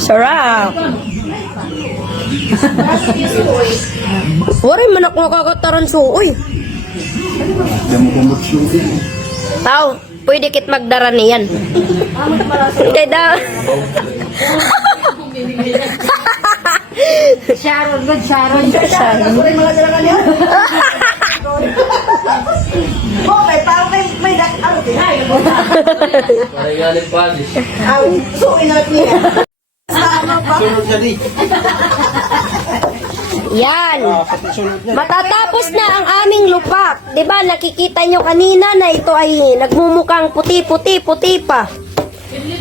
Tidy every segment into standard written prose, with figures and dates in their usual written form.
Sarap. Wari man ako makakataran suoy. Tao, pwede kit magdara niyan. Kaya daw. Sharon, good Sharon. Okay, parang may ano tinay. So, inat niya. Sunod na di. Yan. Matatapos na ang aming lupak. 'Di ba? Nakikita nyo kanina na ito ay nagmumukhang puti-puti pa.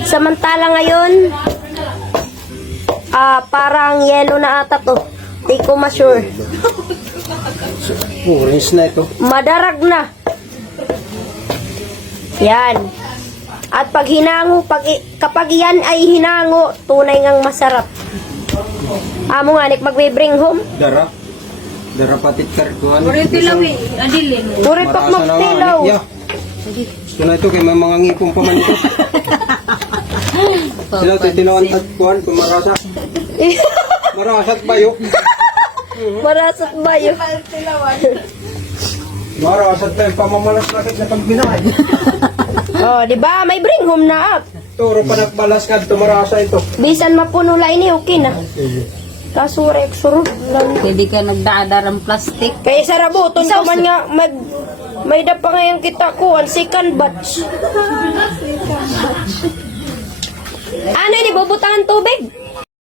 Samantala ngayon, parang yellow na ata to. Di ko ma-sure. Orange na ito. Madarag na. Yan. At pag hinango, kapag yan ay hinango, tunay ngang masarap. Amo nga, magbe-bring home. Dara. Dara patit karkuhan. Purito lang eh. Adilin. Puritok magtilaw. Ya. Ito na ito kay may mga ngipong pa man ito. Sila titinawan at kuhan kung marasa. Marasat ba yun? Marasat ba yun? Marasat na yung pamamalas nakit na pagbinahay. Oh, di ba? May bring home na up. Turo pa nagbalas ka ito marasa ito. Bisan mapuno lang ini, okay na. Kasurek, surut lang. Pwede ka nagdadarang plastic. Kaya sa rabuton ko man nga, may dapa ngayon kita ko, ang second batch. Ano ini, bubutangan tubig?